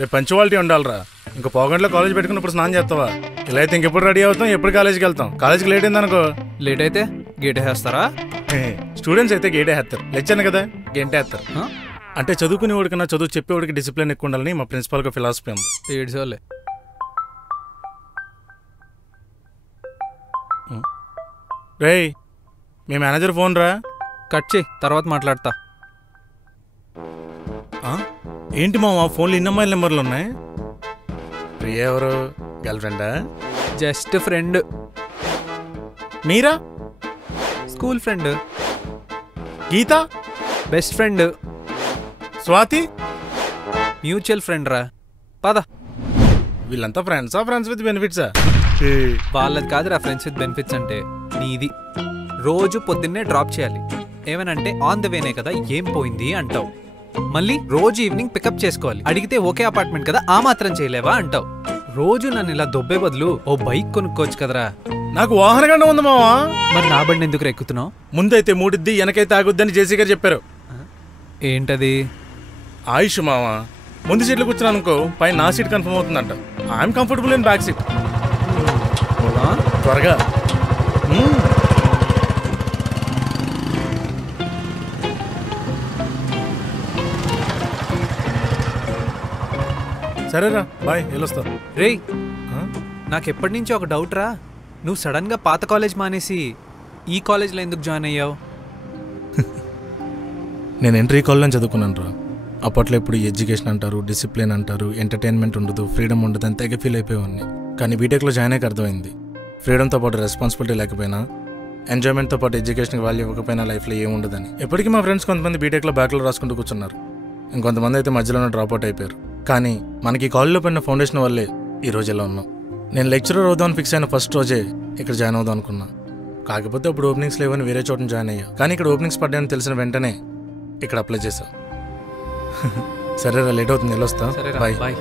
రేపు పంచువాలిటీ ఉండాలిరా. ఇంకా పోగంట్లో కాలేజ్ పెట్టుకున్నప్పుడు స్నానం చేస్తావా? ఇలా అయితే ఇంకెప్పుడు రెడీ అవుతాం, ఎప్పుడు కాలేజ్కి వెళ్తాం? కాలేజ్కి లేట్ అయిందనుకో, లేట్ అయితే గేట్ వేస్తారా? స్టూడెంట్స్ అయితే గేటే వేస్తారు, లెక్చర్ కదా గంటే వేస్తారు. అంటే చదువుకునే వాడికన్నా చదువు చెప్పేవాడికి డిసిప్లిన్ ఎక్కువ ఉండాలని మా ప్రిన్సిపాల్కి ఫిలాసఫీ ఉంది. ఏడ్చోలే. రేయ్, మీ మేనేజర్ ఫోన్ రా. కట్ చేయి, తర్వాత మాట్లాడతా. ఏంటి మావా ఫోన్లో ఇన్ని అమ్మాయిల నెంబర్లు ఉన్నాయి? ప్రియా ఎవరు? గర్ల్ ఫ్రెండా? Just friend. Meera? School friend. Geetha? Best friend. Swathi? Mutual friend రా. పద. వీళ్ళంతా ఫ్రెండ్సా, ఫ్రెండ్స్ విత్ బెనిఫిట్సా? వాళ్ళది కాదురా ఫ్రెండ్స్ విత్ బెనిఫిట్స్ అంటే. నీది రోజు పొద్దున్నే డ్రాప్ చేయాలి. ఏమనంటే ఆన్ ద వేనే కదా, ఏం పోయింది అంటావు. మళ్ళీ రోజు ఈవినింగ్ పికప్ చేసుకోవాలి. అడిగితే ఒకే అపార్ట్మెంట్ కదా, ఆ మాత్రం చేయలేవా అంటావు. రోజు నన్ను ఇలా దొబ్బే బదులు ఓ బైక్ కొనుక్కోవచ్చు కదరా. నాకు వాహనగండం ఉంది మావా. మరి నా బండి ఎందుకు ఎక్కుతున్నావు? ముందైతే మూడిద్ది, వెనకైతే ఆగుద్దని జేసీ గారు చెప్పారు. ఏంటది? ఆయుష్ మావా. ముందు సీట్లు కూర్చున్నాను అనుకో, పైన నా సీట్ కన్ఫర్మ్ అవుతుందంట. I'm comfortable in back seat. త్వరగా. సరేరా, బాయ్, వెళ్ళొస్తా. రేయ్, నాకెప్పటి నుంచో ఒక డౌట్ రా. నువ్వు సడన్గా పాత కాలేజ్ మానేసి ఈ కాలేజ్లో ఎందుకు జాయిన్ అయ్యావు? నేను ఎంట్రీ కాల్లో చదువుకున్నాను రా. అప్పట్లో ఇప్పుడు ఎడ్యుకేషన్ అంటారు, డిసిప్లిన్ అంటారు, ఎంటర్టైన్మెంట్ ఉండదు, ఫ్రీడమ్ ఉండదు అని తెగ ఫీల్ అయిపోయేవాడిని. కానీ బీటెక్లో జాయిన్ అయ్యాక అర్థమైంది, ఫ్రీడమ్తో పాటు రెస్పాన్సిబిలిటీ లేకపోయినా, ఎంజాయ్మెంట్తో పాటు ఎడ్యుకేషన్కి వాల్యూ ఇవ్వకపోయినా లైఫ్లో ఏముండదని. ఎప్పటికీ మా ఫ్రెండ్స్ కొంతమంది బీటెక్లో బ్యాక్లో రాసుకుంటూ కూర్చున్నారు, ఇంకొంతమంది అయితే మధ్యలోనే డ్రాప్అవుట్ అయిపోయారు. కానీ మనకి ఈ కాలేజ్లో పడిన ఫౌండేషన్ వల్లే ఈ రోజు ఎలా ఉన్నాం. నేను లెక్చరర్ అవుదామని ఫిక్స్ అయిన ఫస్ట్ రోజే ఇక్కడ జాయిన్ అవుదాం అనుకున్నా. కాకపోతే ఇప్పుడు ఓపెనింగ్స్ లేవని వేరే చోట జాయిన్ అయ్యా. కానీ ఇక్కడ ఓపెనింగ్స్ పడ్డాయని తెలిసిన వెంటనే ఇక్కడ అప్లై చేశా. సరేరా, లేట్ అవుతుంది, వెళ్ళొస్తా. Bye bye.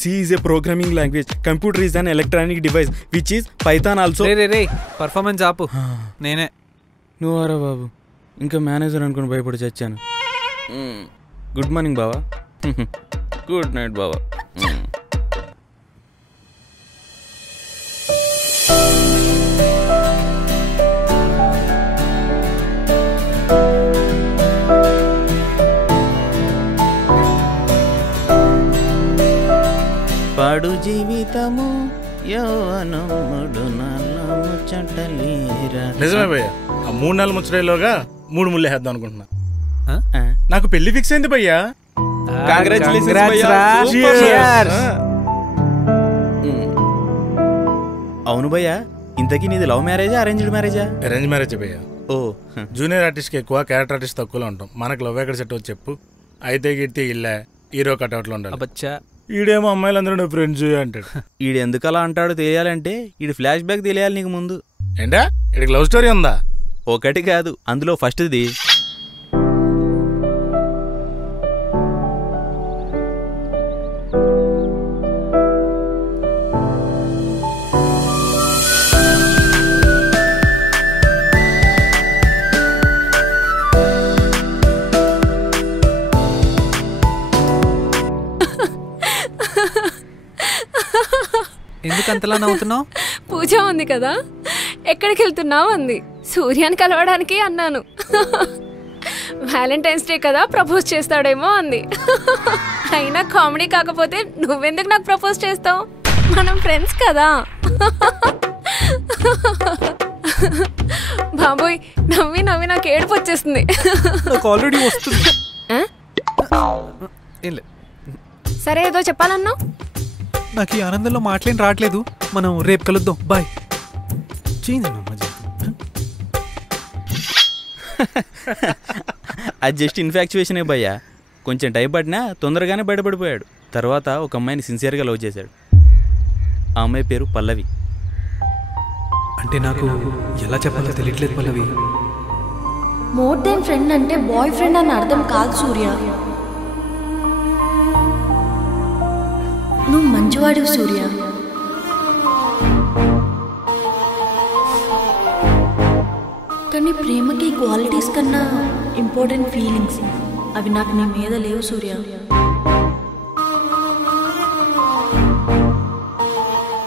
C is a programming language. Computer is an electronic device which is Python also. Ray performance ఆపు. నేనే. నువ్వారా బాబు? ఇంకా మేనేజర్ అనుకుని భయపడి చచ్చాను. గుడ్ మార్నింగ్ బావా. గుడ్ నైట్ బావా. పాడు జీవితము యౌవనముడు నల్ల ముచ్చటలేరా. నిజమే భయ్యా, ఆ 3 నెలల ముచ్చటలోగా 3 ముళ్ళు వేద్దాం అనుకుంటున్నా. నాకు పెళ్లి ఫిక్స్ అయింది భయ్యా. అవును భయ్యా, ఇంతకీ నీది లవ్ మ్యారేజా అరేంజ్డ్ మ్యారేజా? అరేంజ్ మ్యారేజ్ భయ్యా. ఓ, జూనియర్ ఆర్టిస్ట్కి ఎక్కువ, క్యారెక్టర్ ఆర్టిస్ట్ తక్కువలో ఉంటాం. మనకు లవ్ ఎక్కడ సెట్ అవుతుంది చెప్పు? అయితే గిట్టి ఇల్లే హీరో కట్అవుట్లో ఉండాలి. ఈడేమో అమ్మాయిలందరూ నా ఫ్రెండ్స్ అంటాడు. ఈడు ఎందుకు అలా అంటాడో తెలియాలంటే ఈడు ఫ్లాష్ బ్యాక్ తెలియాలి నీకు ముందు. ఏంటా, ఈడికి లవ్ స్టోరీ ఉందా? ఒకటి కాదు, అందులో ఫస్ట్ది. ఎందుకంతలా నవ్వుతున్నావు? పూజ ఉంది కదా, ఎక్కడికి వెళ్తున్నావు అంది. సూర్యాన్ని కలవడానికి అన్నాను. వ్యాలంటైన్స్ డే కదా, ప్రపోజ్ చేస్తాడేమో అంది. అయినా కామెడీ కాకపోతే నువ్వెందుకు నాకు ప్రపోజ్ చేస్తావు? మనం ఫ్రెండ్స్ కదా. బాబోయ్, నవ్వి నవ్వి నాకు ఏడుపు వచ్చేస్తుంది. ఆల్రెడీ వస్తుంది. సరే, ఏదో చెప్పాలన్నావు. నాకు ఈ ఆనందంలో మాట్లాడి రావట్లేదు. మనం రేపు కలుద్దాం. బాయ్. అది జస్ట్ ఇన్ఫాక్చువేషనే భయ్యా. కొంచెం టైం పడినా తొందరగానే బయటపడిపోయాడు. తర్వాత ఒక అమ్మాయిని సిన్సియర్గా లవ్ చేశాడు. ఆ అమ్మాయి పేరు పల్లవి. అంటే నాకు ఎలా చెప్పాలో తెలియట్లేదు పల్లవి. మోర్ దెన్ ఫ్రెండ్ అంటే బాయ్ ఫ్రెండ్ అని అర్థం కాదు సూర్య. నువ్వు మంచివాడివి సూర్య. కానీ ప్రేమకి క్వాలిటీస్ కన్నా ఇంపార్టెంట్ ఫీలింగ్స్, అవి నాకు నీ మీద లేవు సూర్య.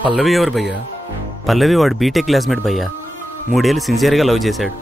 పల్లవి ఎవరు భయ్యా? పల్లవి వాడు బీటెక్ క్లాస్మేట్ భయ్యా. 3 ఏళ్ళు సిన్సియర్గా లవ్ చేశాడు.